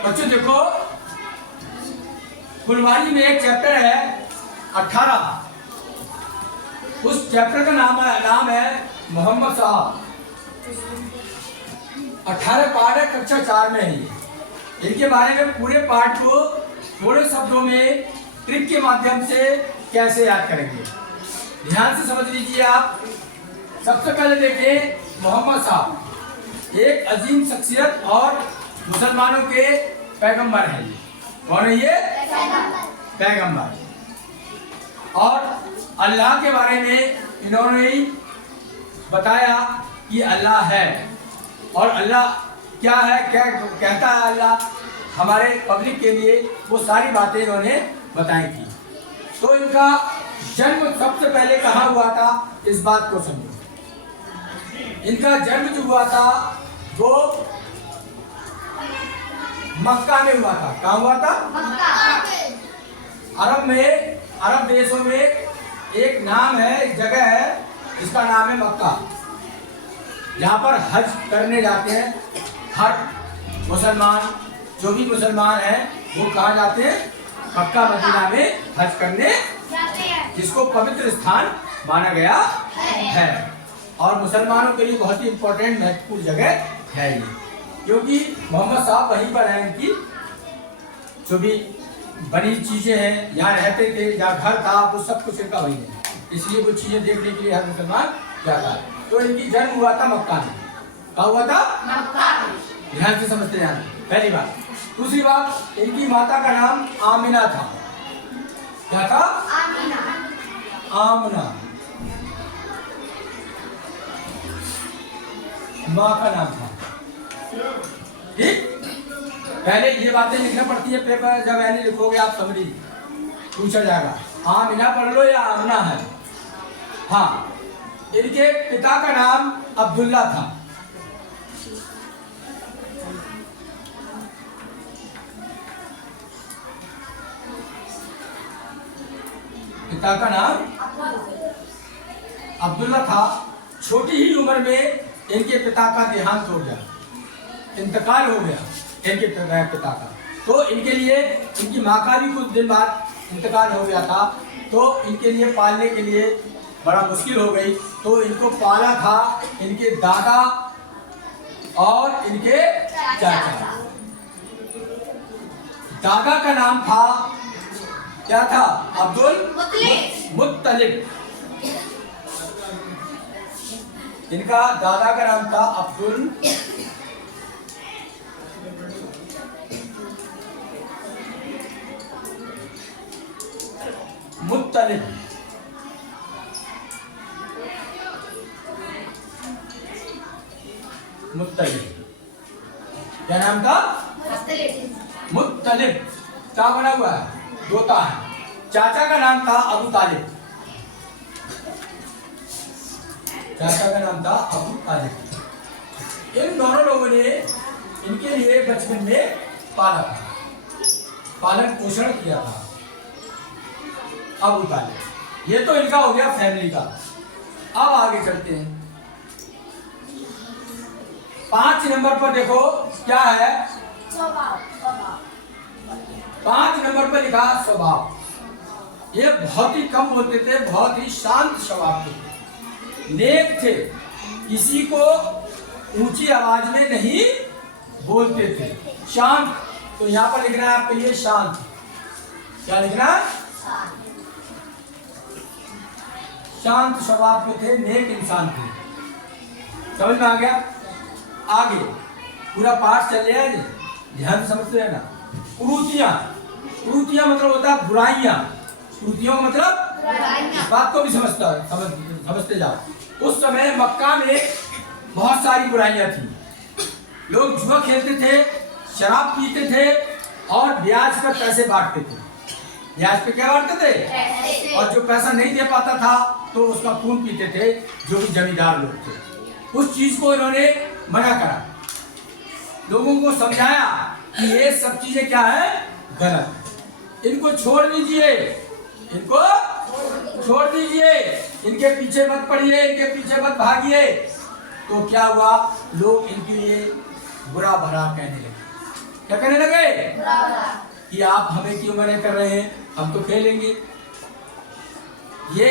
बच्चों देखो, फुलवारी में एक चैप्टर है 18। उस चैप्टर का नाम है मोहम्मद साहब। 18 पार्ट है, कक्षा 4 में है ये। इनके बारे में पूरे पार्ट को थोड़े शब्दों में ट्रिक के माध्यम से कैसे याद करेंगे, ध्यान से समझ लीजिए आप। सबसे पहले देखिए, मोहम्मद साहब एक अजीम शख्सियत और मुसलमानों के पैगंबर हैं। ये कौन है? ये पैगंबर। और अल्लाह के बारे में इन्होंने ही बताया कि अल्लाह है, और अल्लाह क्या है, क्या कहता है अल्लाह हमारे पब्लिक के लिए, वो सारी बातें इन्होंने बताई थी। तो इनका जन्म सबसे पहले कहाँ हुआ था, इस बात को समझो। इनका जन्म जो हुआ था वो मक्का में हुआ था। कहाँ हुआ था? अरब में, अरब देशों में एक नाम है, एक जगह है जिसका नाम है मक्का, जहाँ पर हज करने जाते हैं हर मुसलमान। जो भी मुसलमान हैं वो कहाँ जाते हैं? मक्का मदीना में हज करने, जिसको पवित्र स्थान माना गया है और मुसलमानों के लिए बहुत ही इम्पोर्टेंट महत्वपूर्ण जगह है ये, क्योंकि मोहम्मद साहब वहीं पर हैं। इनकी जो भी बनी चीजें हैं, यहाँ रहते थे, जहाँ घर था, वो सब कुछ इनका वही है। इसलिए वो चीजें देखने के लिए हर मुसलमान जाता है। तो इनकी जन्म हुआ था मक्का में। कहाँ हुआ था? मक्का में। ध्यान से समझते हैं, पहली बात। दूसरी बात, इनकी माता का नाम आमिना था। क्या था? आमिना माँ का नाम था। ठीक, पहले ये बातें लिखना पड़ती है पेपर, जब यानी लिखोगे आप समरी पूछा जाएगा आमिना पढ़ लो या आमना है। हाँ, इनके पिता का नाम अब्दुल्ला था। पिता का नाम अब्दुल्ला था। छोटी ही उम्र में इनके पिता का देहांत हो गया, इंतकाल हो गया इनके पिता का। तो इनके लिए, इनकी माँ का भी कुछ दिन बाद इंतकाल हो गया था। तो इनके लिए पालने के लिए बड़ा मुश्किल हो गई। तो इनको पाला था इनके दादा और इनके चाचा। दादा का नाम था, क्या था? अब्दुल मुत्तलिब। इनका दादा का नाम था अब्दुल मुत्तलिब। मुत्तलिब क्या नाम था? मुत्तलिब। क्या बना हुआ है? तोता है। चाचा का नाम था अबू तालिब। चाचा का नाम था अबू तालिब। इन दोनों लोगों ने इनके लिए बचपन में पाला था, पालन पोषण किया था। अबू तालिब। ये तो इनका हो गया फैमिली का। अब आगे चलते हैं। 5 नंबर पर देखो क्या है? 5 नंबर पर लिखा स्वभाव। ये बहुत ही कम बोलते थे, बहुत ही शांत स्वभाव के, नेक थे, किसी को ऊंची आवाज में नहीं बोलते थे, शांत। तो यहाँ पर लिखना है आपके लिए शांत। क्या लिखना? शांत स्वभाव के थे, नेक इंसान थे। समझ में आ गया? आगे पूरा पाठ चल रहा है, ध्यान से समझते रहना। कुरीतियां, कुरीतियां मतलब होता है बुराइयां। कुरीतियों का मतलब, इस बात को भी समझते जाओ। उस समय मक्का में बहुत सारी बुराइयां थी। लोग जुआ खेलते थे, शराब पीते थे और ब्याज पर पैसे बांटते थे। ब्याज पे क्या बांटते थे? और जो पैसा नहीं दे पाता था तो उसका खून पीते थे, जो भी जमींदार लोग थे। उस चीज को इन्होंने मना करा, लोगों को समझाया कि ये सब चीजें क्या है? गलत। इनको छोड़ दीजिए, इनको छोड़ दीजिए, इनके पीछे मत पड़िए, इनके पीछे मत भागिए। तो क्या हुआ? लोग इनके लिए बुरा भला कहने लगे। क्या कहने लगे कि आप हमें क्यों मना कर रहे हैं, हम तो खेलेंगे। ये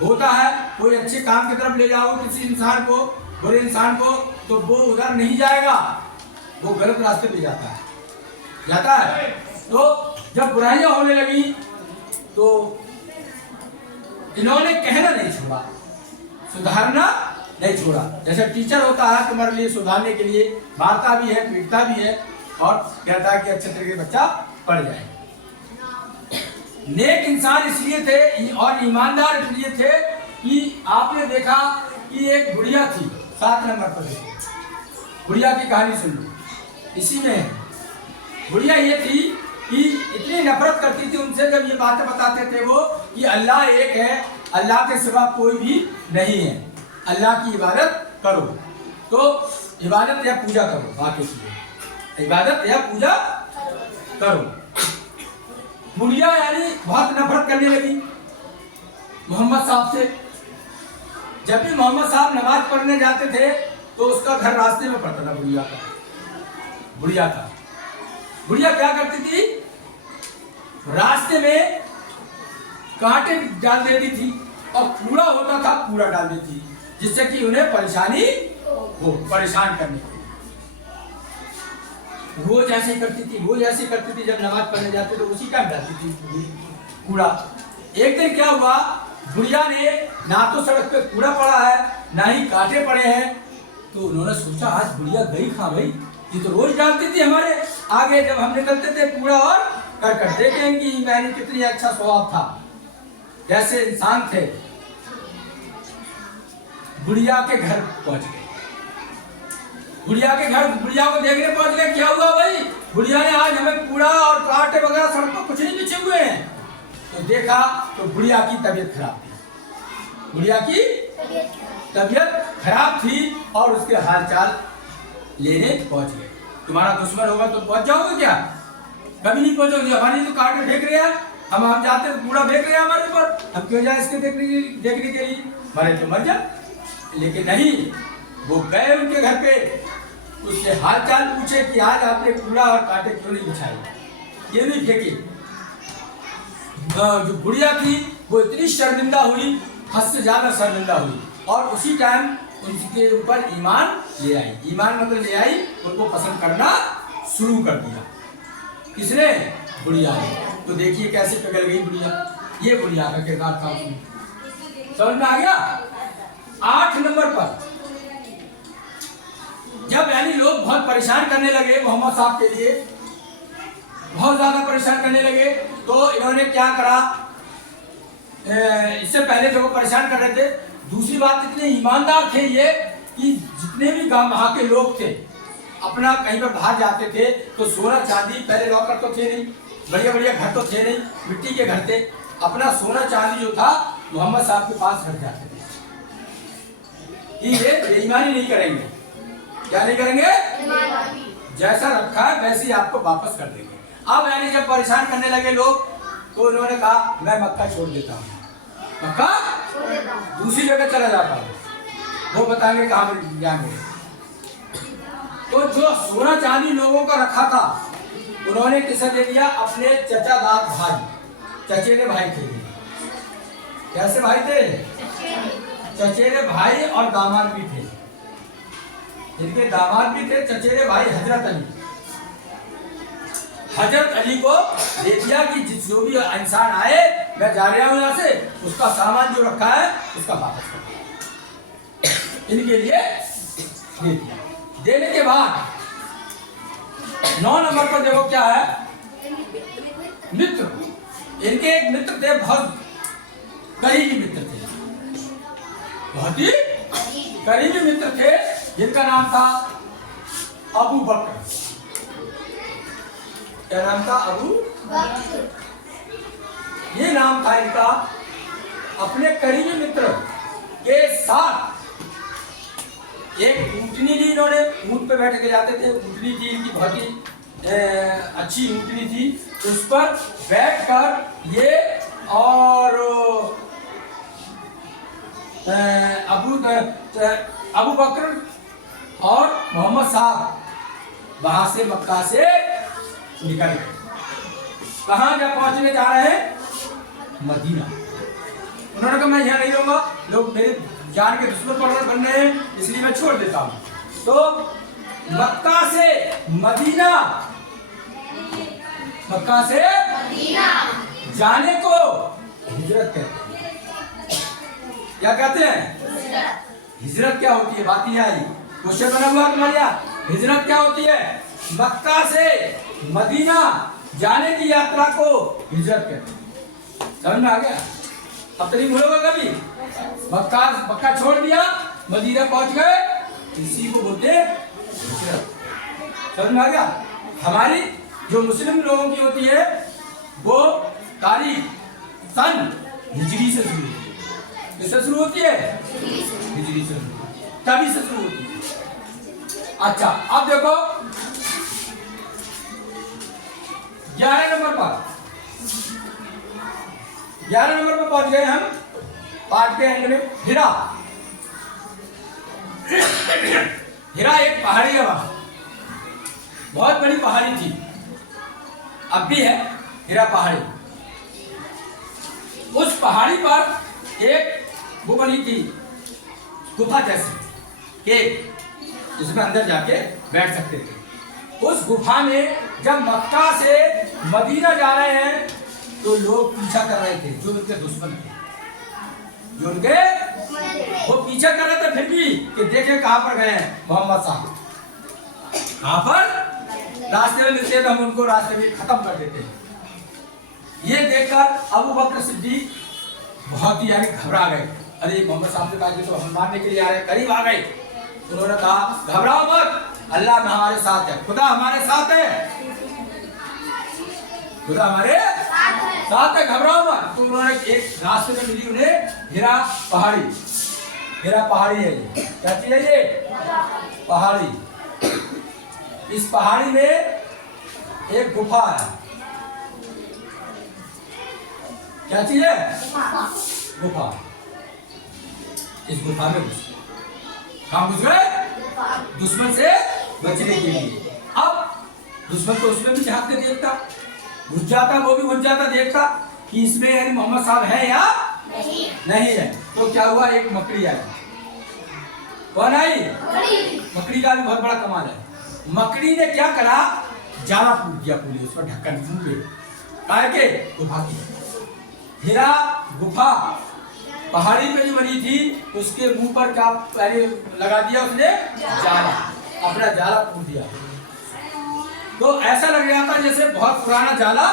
होता है, कोई अच्छे काम की तरफ ले जाओ किसी इंसान को, बुरे इंसान को, तो वो उधर नहीं जाएगा, वो गलत रास्ते पे जाता है। तो जब बुराइयां होने लगी तो इन्होंने कहना नहीं छोड़ा, सुधारना नहीं छोड़ा। जैसे टीचर होता है तुम्हारे लिए सुधारने के लिए, मारता भी है, पीटता भी है और कहता है कि अच्छे तरीके बच्चा पढ़ जाए। नेक इंसान इसलिए थे और ईमानदार इसलिए थे कि आपने देखा कि एक बुढ़िया थी, 7 नंबर पर बुढ़िया की कहानी सुन लो, इसी में बुढ़िया ये थी कि इतनी नफरत करती थी उनसे जब ये बातें बताते थे वो कि अल्लाह एक है, अल्लाह के सिवा कोई भी नहीं है, अल्लाह की इबादत करो। तो इबादत या पूजा करो, बाकी चीजें इबादत या पूजा करो। बुढ़िया यानी बहुत नफरत करने लगी मोहम्मद साहब से। जब भी मोहम्मद साहब नमाज पढ़ने जाते थे तो उसका घर रास्ते में पड़ता था बुढ़िया का। बुढ़िया क्या करती थी, रास्ते में कांटे डाल देती थी और कूड़ा होता था कूड़ा डाल देती थी, जिससे कि उन्हें परेशानी हो, परेशान करने की। रोज ऐसे करती थी, जब नमाज पढ़ने जाते तो उसी टाइम डालती थी कूड़ा। एक दिन क्या हुआ, बुढ़िया ने ना तो सड़क पे कूड़ा पड़ा है ना ही कांटे पड़े हैं, तो उन्होंने सोचा आज बुढ़िया गई कहाँ भाई, ये तो रोज डालती थी हमारे आगे जब हम निकलते थे कूड़ा और कर देखें कि मैंने कितनी अच्छा स्वभाव था, जैसे इंसान थे। बुढ़िया के घर पहुंच गए, बुढ़िया के घर बुढ़िया को देखने पहुंच गए। क्या हुआ भाई, बुढ़िया ने आज हमें कूड़ा और कांटे वगैरह सड़क पर कुछ नहीं बिछे हुए हैं। तो देखा तो बुढ़िया की तबीयत खराब थी, बुढ़िया की तबीयत खराब थी और उसके हालचाल लेने पहुंच गए। तुम्हारा दुश्मन होगा तो पहुंच जाओगे क्या, कभी नहीं पहुंचोगे। हमारी तो कांटे फेंक रहे हैं, हम जाते तो कूड़ा फेंक रहे हैं हमारे ऊपर, हम क्यों जाए इसके देखने के लिए, मरे तो मर जा। लेकिन नहीं, वो गए उनके घर पे, उससे हालचाल पूछे कि आज आपने कूड़ा और कांटे क्यों नहीं बिछाए, ये नहीं फेंके। जो बुढ़िया थी वो इतनी शर्मिंदा हुई, हद से ज्यादा शर्मिंदा हुई, और उसी टाइम उनके ऊपर ईमान ले आई। ईमान मतलब ले आई, उनको पसंद करना शुरू कर दिया। किसने, बुढ़िया ने। तो देखिए कैसे पिघल गई बुढ़िया, ये बुढ़िया का किरदार था। समझ में आ गया। 8 नंबर पर जब यानी लोग बहुत परेशान करने लगे मोहम्मद साहब के लिए, बहुत ज्यादा परेशान करने लगे, तो इन्होंने क्या करा, इससे पहले जो वो परेशान कर रहे थे, दूसरी बात इतने ईमानदार थे ये कि जितने भी गांव वहां के लोग थे, अपना कहीं पर बाहर जाते थे तो सोना चांदी, पहले लॉकर तो थे नहीं, बढ़िया बढ़िया घर तो थे नहीं, मिट्टी के घर थे, अपना सोना चांदी जो था मोहम्मद साहब के पास रख जाते थे कि ये बेईमानी नहीं करेंगे। क्या नहीं करेंगे, जैसा रखा है वैसे ही आपको वापस कर देंगे। अब यानी जब परेशान करने लगे लोग, तो उन्होंने कहा मैं मक्का छोड़ देता हूँ, मक्का दूसरी जगह चला जाता हूँ, वो बताएंगे कहाँ जाएंगे। तो जो सोना चांदी लोगों का रखा था उन्होंने किसे दे दिया, अपने चचादार भाई, चचेरे भाई थे। कैसे भाई थे, चचेरे भाई और दामाद भी थे, इनके दामाद भी थे, चचेरे भाई हजरत अली को दे दिया कि जो भी इंसान आए, मैं जा रहा हूं यहाँ से, उसका सामान जो रखा है उसका वापस कर दिया, इनके लिए दे दिया। देने के बाद 9 नंबर पर देखो क्या है, मित्र। इनके एक मित्र थे, बहुत करीबी मित्र थे, बहुत ही करीबी मित्र थे, जिनका नाम था अबू बकर। क्या नाम था, अबू बकर। ये नाम था इनका। अपने करीबी मित्र के साथ एक ऊँटनी ली इन्होंने, ऊँट पे बैठ के जाते थे, ऊँटनी थी इनकी, बहुत ही अच्छी ऊँटनी थी, उस पर बैठकर ये और अबू बकर और मोहम्मद साहब वहां से मक्का से निकल गए। कहां जा पहुंचने जा रहे हैं? मदीना। उन्होंने कहा मैं यहाँ नहीं रहूंगा, लोग मेरे जान के दुश्मन बन रहे हैं, इसलिए मैं छोड़ देता हूँ। तो मक्का से मदीना, मक्का से मदीना जाने को हिजरत कहते हैं। क्या कहते हैं? हिजरत क्या होती है? बात नहीं आई, क्वेश्चन बना हुआ तुम्हारे यहाँ। हिजरत क्या होती है? मक्का से मदीना जाने की यात्रा को हिजरत कहते हैं। समझ में आ गया? अब तो नहीं भूलोगे कभी। मक्का छोड़ दिया, मदीना पहुंच गए, इसी को बोलते हिजरत। समझ में आ गया? हमारी जो मुस्लिम लोगों की होती है वो तारीख सन हिजरी से शुरू होती है। किससे शुरू होती है? हिजरी से, तभी से शुरू होती है। अच्छा, अब देखो 11 नंबर पर, 11 नंबर पर पहुंच गए हम पाठ के एंड में। हिरा, हिरा एक पहाड़ी है, वहां बहुत बड़ी पहाड़ी थी, अब भी है हिरा पहाड़ी। उस पहाड़ी पर एक वो बनी थी गुफा जैसी के, जिसमें अंदर जाके बैठ सकते थे। उस गुफा में जब मक्का से मदीना जा रहे हैं तो लोग पीछा कर रहे थे, जो उनके दुश्मन थे, जो उनके वो पीछा कर रहे थे फिर भी कि देखे कहां पर गए हैं मोहम्मद साहब, कहां पर रास्ते में मिलते तो हम उनको रास्ते में खत्म कर देते। ये देखकर अबू बकर सिद्दीक बहुत ही यानी घबरा गए। अरे मोहम्मद साहब से कहा तो हम मारने के लिए आ रहे, करीब आ गए। उन्होंने कहा घबराओ मत, अल्लाह हमारे साथ है, खुदा हमारे साथ है, खुदा हमारे साथ है, घबराओ मत। तो उन्होंने एक रास्ते में मिली उन्हें हिरा पहाड़ी, हिरा पहाड़ी है ये, क्या चीज है ये? पहाड़ी। इस पहाड़ी में एक गुफा है, क्या चीज है? गुफा। इस गुफा में घुस गए दुश्मन से बचने के लिए। अब दुश्मन तो उसमें भी झांक के देखता, घुस जाता, वो भी घुस जाता, देखता कि इसमें यानी मोहम्मद साहब है या नहीं है। तो क्या हुआ, एक मकड़ी आई। कौन आई? मकड़ी का भी बहुत बड़ा कमाल है। मकड़ी ने क्या करा, जाला फूट दिया पूरी, उस पर ढक्कन फूट के गुफा की। हिरा गुफा पहाड़ी पे जो बनी थी उसके मुंह पर क्या पहले लगा दिया उसने? जाला, अपना जाला फूट दिया। तो ऐसा लग रहा था जैसे बहुत पुराना जाला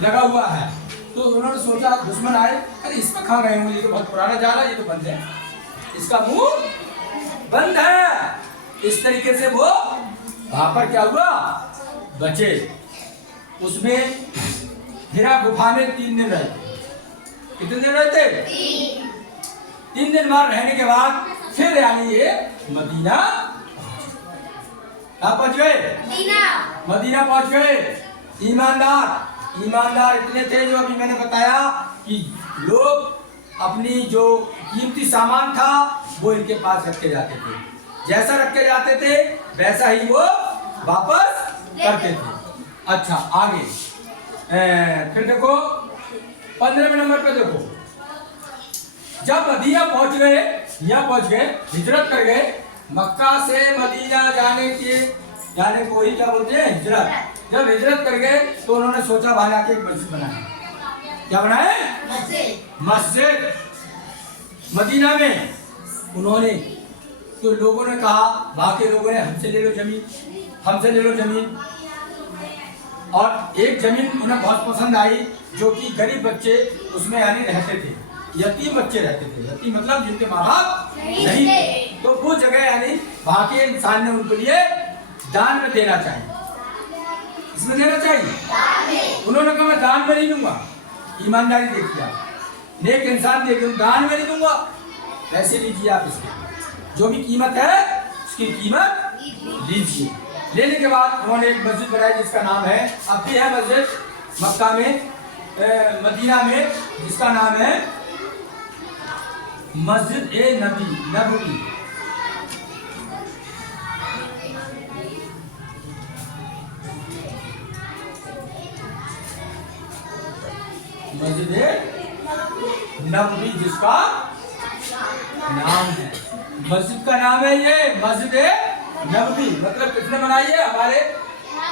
लगा हुआ है। तो उन्होंने सोचा, दुश्मन आए, अरे इसमें कहाँ गए होंगे, ये तो बहुत पुराना जाला, ये तो बंद है, इसका मुंह बंद है। इस तरीके से वो वहां पर क्या हुआ, बचे। उसमें हिरा गुफा में 3 दिन रहे। कितने दिन रहते? 3 दिन बाद रहने के बाद फिर यानी ये मदीना पहुंच गए, मदीना पहुंच गए। ईमानदार इतने थे जो अभी मैंने बताया कि लोग अपनी जो कीमती सामान था वो इनके पास रख के जाते थे, जैसा रख के जाते थे वैसा ही वो वापस करते थे। अच्छा, आगे फिर देखो 15वें नंबर पे देखो, जब मदीना पहुंच गए, यहाँ पहुंच गए, हिजरत कर गए, मक्का से मदीना जाने को ही क्या बोलते हैं, हिजरत। जब हिजरत कर गए तो उन्होंने सोचा भाई आके एक मस्जिद बनाए। क्या बनाए? मस्जिद। मदीना में उन्होंने, तो लोगों ने कहा, बाकी लोगों ने हमसे ले लो जमीन, हमसे ले लो जमीन। और एक जमीन उन्हें बहुत पसंद आई जो कि गरीब बच्चे उसमें यानी रहते थे, यतीम बच्चे रहते थे। यतीम मतलब जिनके माँ बाप नहीं थे, तो वो जगह यानी वहां के इंसान ने उनको लिए दान में देना चाहिए। इसमें देना चाहिए। उन्होंने कहा मैं दान में नहीं दूंगा, ईमानदारी देखिए, नेक इंसान देखिए, दान में नहीं दूंगा, पैसे लीजिए आप, इसकी जो भी कीमत है उसकी कीमत लीजिए। लेने के बाद उन्होंने एक मस्जिद बनाई जिसका नाम है, अब भी है मस्जिद मक्का में, मदीना में, जिसका नाम है मस्जिद ए नबवी। मस्जिद नबवी जिसका नाम है, मस्जिद का नाम है ये मस्जिद नबवी। मतलब किसने बनाई है? हमारे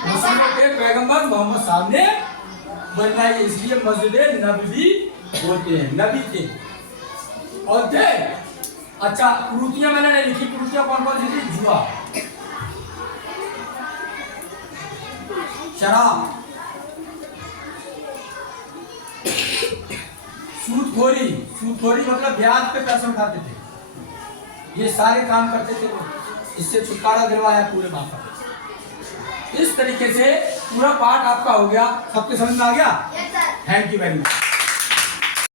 मुस्लिमों के पैगंबर मोहम्मद साहब ने बनाई है, इसलिए मस्जिद नबवी बोलते हैं, नबी थे और थे। अच्छा, कुरीतियां मैंने नहीं लिखी, कुरीतियां कौन कौन सी थी? जुआ, शराब, सूदखोरी, सूदखोरी मतलब ब्याज पे पैसे उठाते थे, ये सारे काम करते थे वो। इससे छुटकारा दिलवाया पूरे माता। इस तरीके से पूरा पाठ आपका हो गया, सबके समझ में आ गया? Thank you very much.